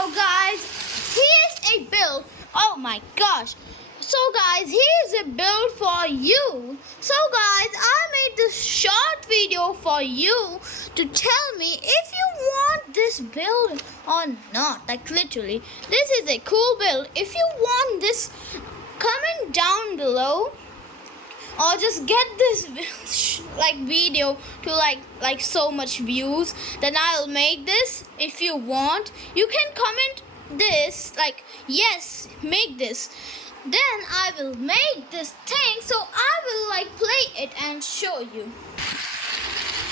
So guys, here's a build. Oh my gosh. So guys, here's a build for you. So guys, I made this short video for you to tell me if you want this build or not. Like literally, this is a cool build. If you want this, comment down below. Or just get this video to like so much views, then I'll make this. If you want, you can comment this like yes, make this, then I will make this thing. So I will like play it and show you.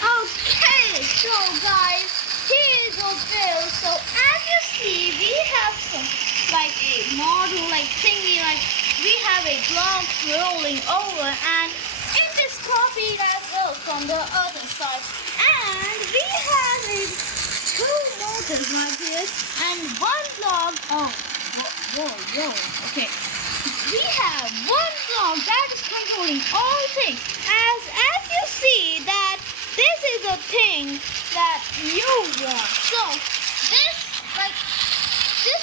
Okay, so guys, here's a build. So as you see, we have some like a model like thingy, like we have a block rolling over, and it is copied as well from the other side. And we have two motors right here and one block. Oh, whoa, okay. We have one block that is controlling all things. As you see that this is a thing that you want. So this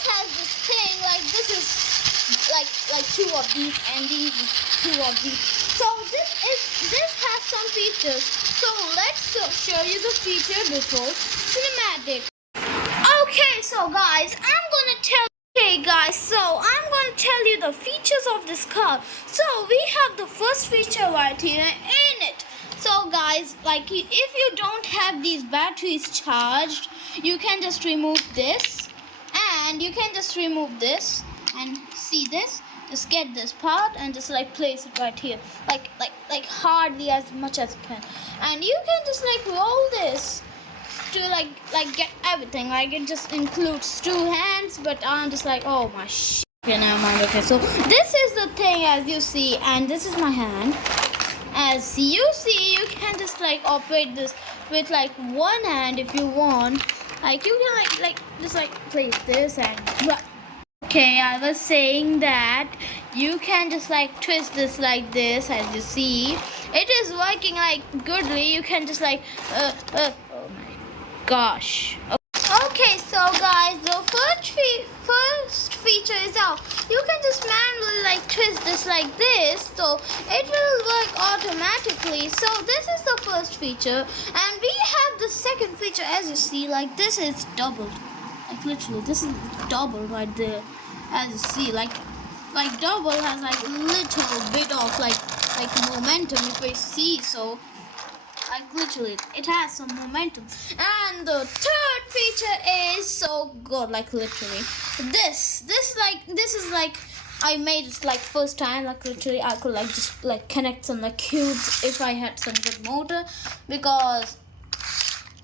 has this thing, like this is like two of these, and these is two of these. So this has some features. So let's show you the feature before cinematic. Okay, so guys, I'm gonna tell you the features of this car. So we have the first feature right here in it. So guys, like if you don't have these batteries charged, you can just remove this, and you can just remove this and see this. Just get this part and just like place it right here, like hardly as much as you can, and you can just like roll this to like get everything. Like it just includes two hands, but I'm just like, oh my shit. Okay, never mind. Okay, so this is the thing as you see, and this is my hand. As you see, you can just like operate this with like one hand if you want. Like you can like just like place this and okay, I was saying that you can just like twist this like this. As you see, it is working like goodly. You can just like oh my gosh. Okay, so guys, the first feature is out. You can just manually like twist this like this, so it will work automatically. So this is the first feature, and we have the second feature. As you see, like this is doubled. Like literally, this is double right there. As you see, like double has like little bit of like momentum if I see. So like literally it has some momentum. And the third feature is so good. Like literally this is like I made it like first time. Like literally I could like just like connect some like cubes if I had some good motor, because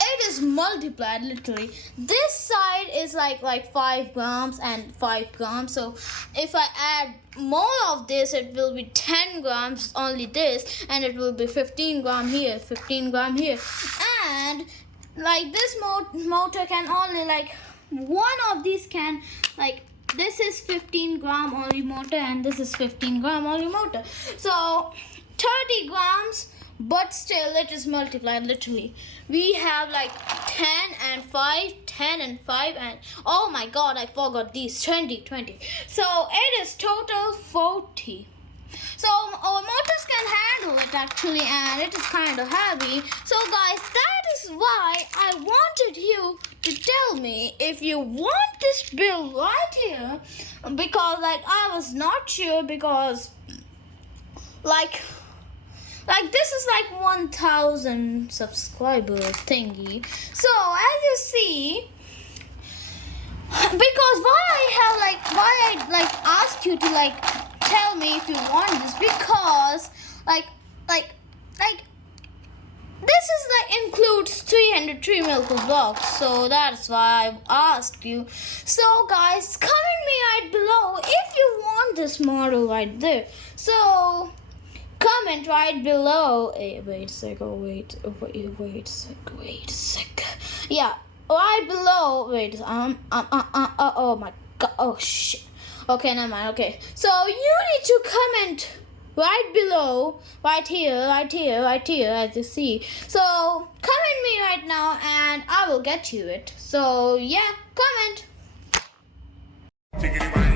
it is multiplied. Literally this side is like 5 grams and 5 grams. So if I add more of this, it will be 10 grams only this, and it will be 15 gram here, 15 gram here. And like this motor can only like one of these can like this is 15 gram only motor, and this is 15 gram only motor. So 30 grams, but still it is multiplied. Literally we have like 10 and 5, 10 and 5, and oh my god, I forgot these 20. So it is total 40. So our motors can handle it actually, and it is kind of heavy. So guys, that is why I wanted you to tell me if you want this build right here, because like I was not sure, because like this is like 1,000 subscriber thingy. So as you see, because why I asked you to like tell me if you want this, because like this is like includes 303 Milko blocks. So that's why I asked you. So guys, comment me right below if you want this model right there. So comment right below. Hey, wait a sec. Yeah, right below. Wait. Oh my god. Oh shit. Okay, never mind. Okay. So you need to comment right below, right here, as you see. So comment me right now, and I will get you it. So yeah, comment. Tickety wang.